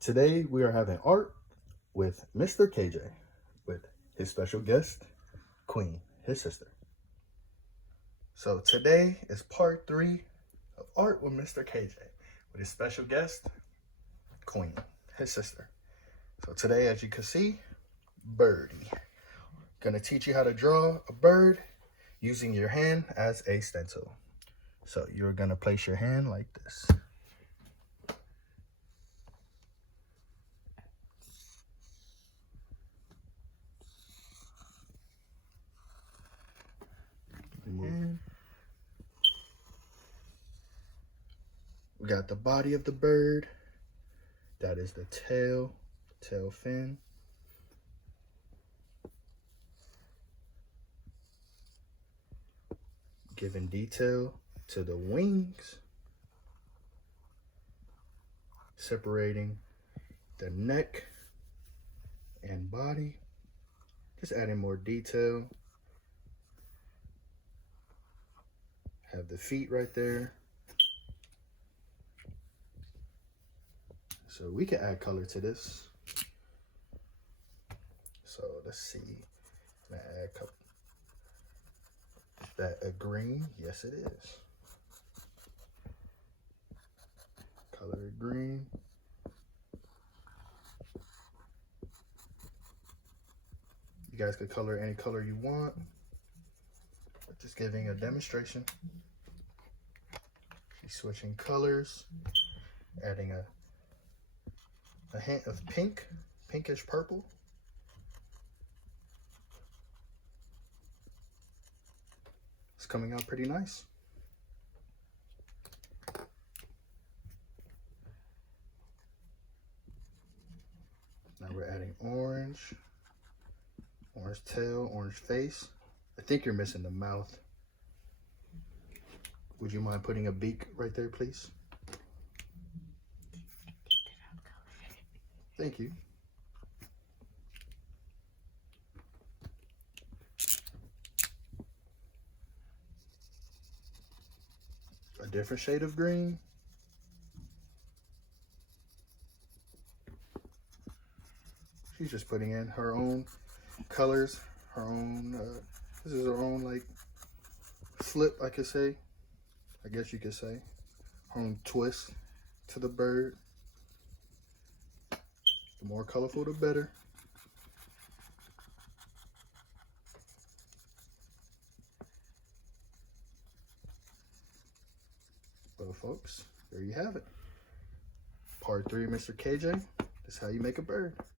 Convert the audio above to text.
Today we are having art with Mr. KJ with his special guest, Queen, his sister. So today is part 3 of art with Mr. KJ with his special guest, Queen, his sister. So today, as you can see, birdie. Gonna teach you how to draw a bird using your hand as a stencil. So you're gonna place your hand like this. And we got the body of the bird. That is the tail fin. Giving detail to the wings. Separating the neck and body. Just adding more detail. Have the feet right there. So we can add color to this. So let's see. Can I add color? Is that a green? Yes, it is. Color green. You guys could color any color you want. Just giving a demonstration. She's switching colors, adding a hint of pink, pinkish purple. It's coming out pretty nice. Now we're adding orange tail, orange face. I think you're missing the mouth. Would you mind putting a beak right there, please? Thank you. A different shade of green. She's just putting in her own colors, her own, this is her own like flip, I could say. I guess you could say. Her own twist to the bird. The more colorful, the better. Well, folks, there you have it. Part 3, Mr. KJ. This is how you make a bird.